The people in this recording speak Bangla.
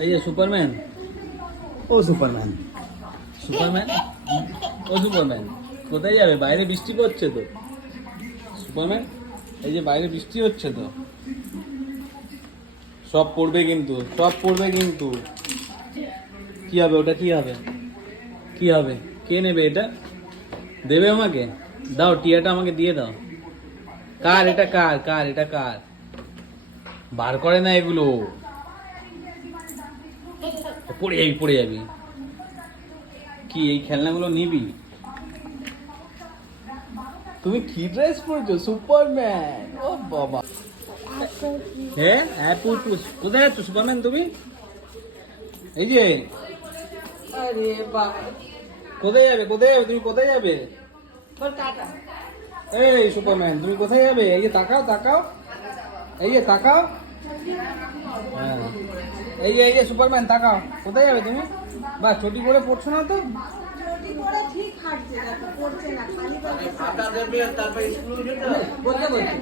এই যে সুপারম্যান, ও সুপারম্যান। সুপারম্যান, ও সুপারম্যান কোথায় যাবে? বাইরে বৃষ্টি পড়ছে তো। সুপারম্যান, এই যে বাইরে বৃষ্টি হচ্ছে তো, সব পড়বে কিন্তু, সব পড়বে কিন্তু। কি হবে ওটা? কি হবে? কি হবে? কে নেবে এটা? দেবে আমাকে? দাও, টিয়াটা আমাকে দিয়ে দাও। কার এটা? কার কার এটা? কার? বার করে না এগুলো, পড়ে যাবি, পড়ে যাবি। কি এই খেলনাগুলো নিবি? তুমি কি ড্রেস পরেছো? সুপারম্যান, ও বাবা। হ্যাঁ হ্যাঁ, পুষ। কোথায় যাচ্ছ সুপারম্যান তুমি? এই যে, আরে বাবা, কোথায় যাবে? কোথায় যাবে তুমি? কোথায় যাবে? তোর টাটা। এই সুপারম্যান, তুমি কোথায় যাবে? এই যে তাকাও, তাকাও, এই যে তাকাও। হ্যাঁ, এই যে সুপারম্যান তাকাও, কোথায় যাবে তুমি? বা চটি করে পড়ছো না তো? চটি পরে ঠিক হাঁটছে, দেখো পড়ছে না, খালি বলছে দেবে তারপরে স্কুল যেতে বলতে বলতে